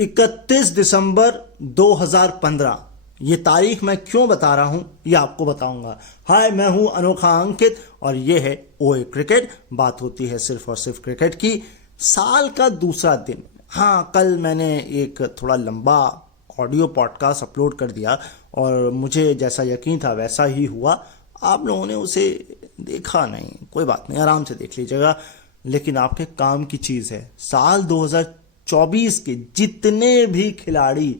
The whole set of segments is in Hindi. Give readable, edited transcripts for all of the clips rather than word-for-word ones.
31 दिसंबर 2015। ये तारीख मैं क्यों बता रहा हूं ये आपको बताऊंगा। हाय, मैं हूं अनोखा अंकित और ये है ओए क्रिकेट। बात होती है सिर्फ और सिर्फ क्रिकेट की। साल का दूसरा दिन। हाँ, कल मैंने एक थोड़ा लंबा ऑडियो पॉडकास्ट अपलोड कर दिया और मुझे जैसा यकीन था वैसा ही हुआ। आप लोगों ने उसे देखा नहीं, कोई बात नहीं, आराम से देख लीजिएगा। लेकिन आपके काम की चीज़ है। साल 2024 के जितने भी खिलाड़ी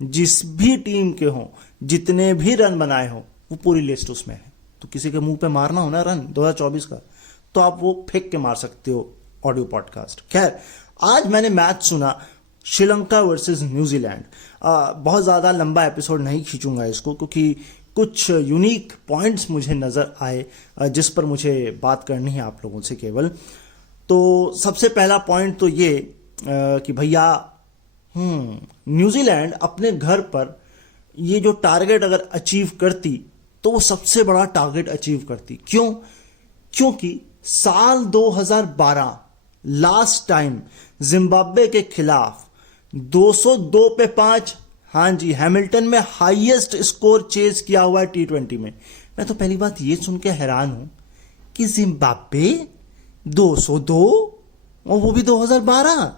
जिस भी टीम के हों, जितने भी रन बनाए हों, वो पूरी लिस्ट उसमें है। तो किसी के मुंह पे मारना हो ना रन 2024 का, तो आप वो फेंक के मार सकते हो ऑडियो पॉडकास्ट। खैर, आज मैंने मैच सुना श्रीलंका वर्सेस न्यूजीलैंड। बहुत ज़्यादा लंबा एपिसोड नहीं खींचूंगा इसको, क्योंकि कुछ यूनिक पॉइंट्स मुझे नज़र आए जिस पर मुझे बात करनी है आप लोगों से केवल। तो सबसे पहला पॉइंट तो ये कि भैया न्यूजीलैंड अपने घर पर ये जो टारगेट अगर अचीव करती तो वो सबसे बड़ा टारगेट अचीव करती। क्यों? क्योंकि साल 2012 लास्ट टाइम जिम्बाब्वे के खिलाफ 202 पे 5, हाँ जी, हैमिल्टन में हाईएस्ट स्कोर चेज किया हुआ है T20 में। मैं तो पहली बात ये सुन के हैरान हूं कि जिम्बाब्वे 202 और वो भी 2012।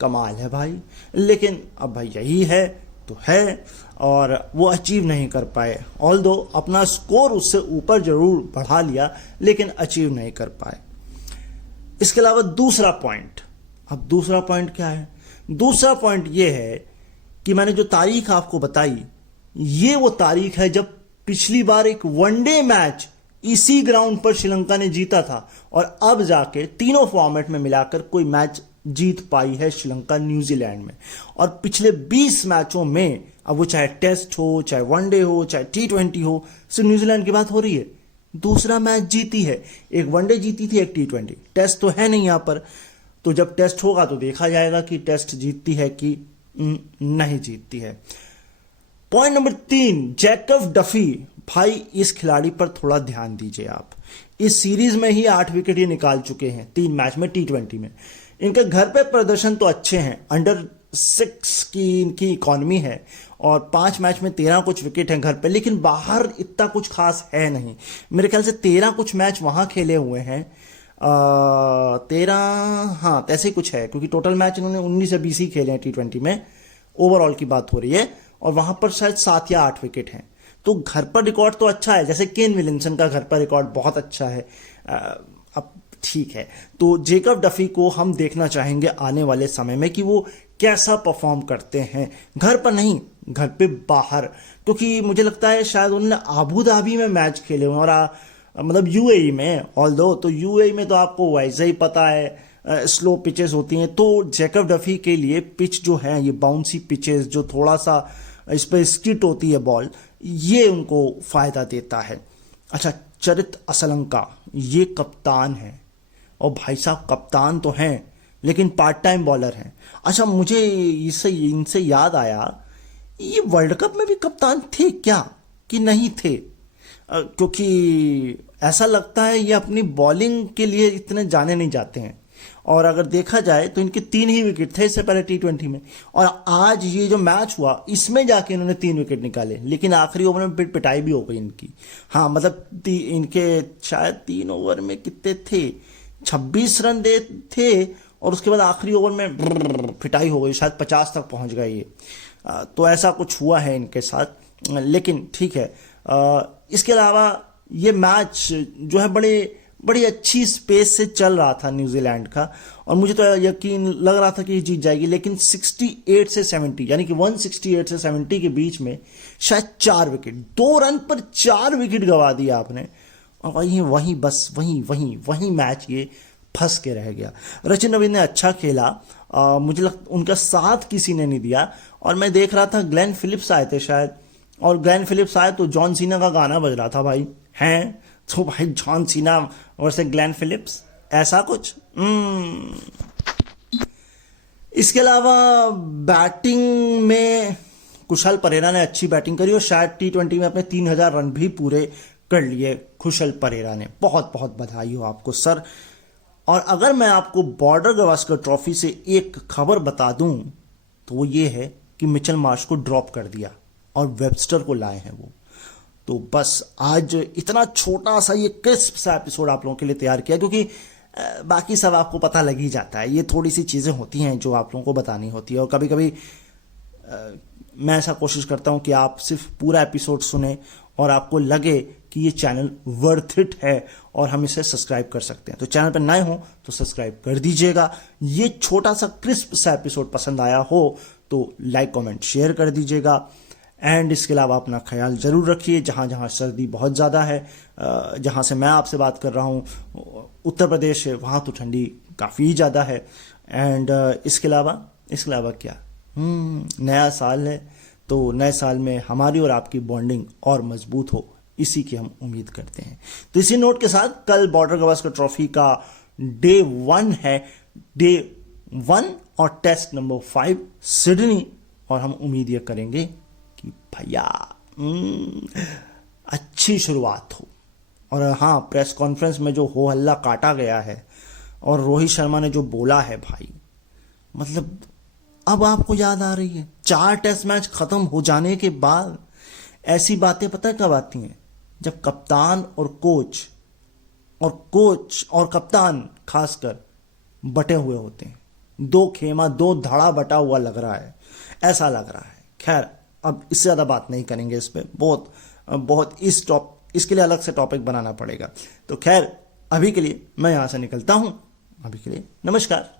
कमाल है भाई। लेकिन अब भाई यही है तो है, और वो अचीव नहीं कर पाए। ऑल्दो अपना स्कोर उससे ऊपर जरूर बढ़ा लिया, लेकिन अचीव नहीं कर पाए। इसके अलावा दूसरा पॉइंट, अब दूसरा पॉइंट क्या है? दूसरा पॉइंट ये है कि मैंने जो तारीख आपको बताई, ये वो तारीख है जब पिछली बार एक वनडे मैच इसी ग्राउंड पर श्रीलंका ने जीता था, और अब जाके तीनों फॉर्मेट में मिलाकर कोई मैच जीत पाई है श्रीलंका न्यूजीलैंड में। और पिछले 20 मैचों में, अब वो चाहे टेस्ट हो, चाहे वनडे हो, चाहे T20 हो, सिर्फ न्यूजीलैंड की बात हो रही है। दूसरा मैच जीती है, एक वनडे जीती थी, एक T20। टेस्ट तो है नहीं यहां पर, तो जब टेस्ट होगा तो देखा जाएगा कि टेस्ट जीतती है कि नहीं जीतती है। Point number 3, Jacob Duffy. भाई, इस खिलाड़ी पर थोड़ा ध्यान दीजिए आप। इस सीरीज में ही 8 विकेट ये निकाल चुके हैं 3 मैच में T20 में। इनके घर पे प्रदर्शन तो अच्छे हैं, अंडर-6 की इनकी इकॉनमी है और 5 मैच में 13 कुछ विकेट हैं घर पे, लेकिन बाहर इतना कुछ खास है नहीं। मेरे ख्याल से 13 कुछ मैच वहां खेले हुए हैं, 13, हाँ ऐसे ही कुछ है, क्योंकि टोटल मैच इन्होंने 19 या 20 ही खेले हैं T20 में, ओवरऑल की बात हो रही है। और वहां पर शायद 7 या 8 विकेट हैं। तो घर पर रिकॉर्ड तो अच्छा है, जैसे केन विलियमसन का घर पर रिकॉर्ड बहुत अच्छा है। अब ठीक है, तो जेकब डफी को हम देखना चाहेंगे आने वाले समय में कि वो कैसा परफॉर्म करते हैं, घर पर नहीं, घर पे बाहर। क्योंकि मुझे लगता है शायद उन्होंने आबू धाबी में मैच खेले हुए, और मतलब यूएई में, ऑल्दो तो यूएई में तो आपको वैसे ही पता है स्लो पिचेस होती हैं। तो जेकब डफी के लिए पिच जो है, ये बाउंसी पिचेस जो थोड़ा सा इस पर स्किट होती है बॉल, ये उनको फायदा देता है। अच्छा, चरित असलंका ये कप्तान है, और भाई साहब कप्तान तो हैं लेकिन पार्ट टाइम बॉलर हैं। अच्छा, मुझे इनसे याद आया, ये वर्ल्ड कप में भी कप्तान थे क्या कि नहीं थे? क्योंकि ऐसा लगता है ये अपनी बॉलिंग के लिए इतने जाने नहीं जाते हैं। और अगर देखा जाए तो इनके 3 ही विकेट थे इससे पहले T20 में, और आज ये जो मैच हुआ इसमें जाके इन्होंने 3 विकेट निकाले, लेकिन आखिरी ओवर में पिटाई भी हो गई इनकी। हाँ, मतलब इनके शायद 3 ओवर में कितने थे, 26 रन दे थे, और उसके बाद आखिरी ओवर में पिटाई हो गई, शायद 50 तक पहुंच गए ये। तो ऐसा कुछ हुआ है इनके साथ, लेकिन ठीक है। इसके अलावा ये मैच जो है बड़ी अच्छी स्पेस से चल रहा था न्यूजीलैंड का, और मुझे तो यकीन लग रहा था कि ये जीत जाएगी, लेकिन 68 से 70, यानी कि 168 से 70 के बीच में शायद 4 विकेट, 2 रन पर 4 विकेट गंवा दिया आपने, और वहीं मैच ये फंस के रह गया। रचिन रवि ने अच्छा खेला, मुझे लगता उनका साथ किसी ने नहीं दिया। और मैं देख रहा था ग्लेन फिलिप्स आए थे शायद, और ग्लेन फिलिप्स आए तो जॉन सीना का गाना बज रहा था भाई, हैं तो भाई John Cena versus Glenn Phillips, ऐसा कुछ। इसके अलावा बैटिंग में कुशल परेरा ने अच्छी बैटिंग करी, और शायद T20 में अपने 3000 रन भी पूरे कर लिए कुशल परेरा ने। बहुत बहुत बधाई हो आपको सर। और अगर मैं आपको बॉर्डर गावस्कर ट्रॉफी से एक खबर बता दूं तो वो ये है कि मिचेल मार्श को ड्रॉप कर दिया और वेबस्टर को लाए हैं वो। तो बस आज इतना छोटा सा ये क्रिस्प सा एपिसोड आप लोगों के लिए तैयार किया, क्योंकि बाकी सब आपको पता लग ही जाता है। ये थोड़ी सी चीज़ें होती हैं जो आप लोगों को बतानी होती है, और कभी कभी मैं ऐसा कोशिश करता हूं कि आप सिर्फ पूरा एपिसोड सुने और आपको लगे कि ये चैनल वर्थ इट है और हम इसे सब्सक्राइब कर सकते हैं। तो चैनल पर नए हो तो सब्सक्राइब कर दीजिएगा। ये छोटा सा क्रिस्प सा एपिसोड पसंद आया हो तो लाइक कमेंट शेयर कर दीजिएगा। एंड इसके अलावा अपना ख्याल जरूर रखिए। जहाँ जहाँ सर्दी बहुत ज़्यादा है, जहाँ से मैं आपसे बात कर रहा हूँ उत्तर प्रदेश है, वहाँ तो ठंडी काफ़ी ज़्यादा है। एंड इसके अलावा क्या, नया साल है, तो नए साल में हमारी और आपकी बॉन्डिंग और मजबूत हो, इसी की हम उम्मीद करते हैं। तो इसी नोट के साथ कल बॉर्डर गवास्कर ट्रॉफी का डे 1 है, डे 1 और टेस्ट नंबर 5 सिडनी, और हम उम्मीद ये करेंगे कि भैया अच्छी शुरुआत हो। और हाँ, प्रेस कॉन्फ्रेंस में जो हो हल्ला काटा गया है और रोहित शर्मा ने जो बोला है भाई, मतलब अब आपको याद आ रही है 4 टेस्ट मैच खत्म हो जाने के बाद ऐसी बातें पता कब आती हैं, जब कप्तान और कोच और कप्तान खासकर बटे हुए होते हैं। 2 खेमा 2 धड़ा बटा हुआ लग रहा है, ऐसा लग रहा है। खैर, अब इससे ज़्यादा बात नहीं करेंगे इस पर, बहुत इसके लिए अलग से टॉपिक बनाना पड़ेगा। तो खैर, अभी के लिए मैं यहाँ से निकलता हूँ। अभी के लिए नमस्कार।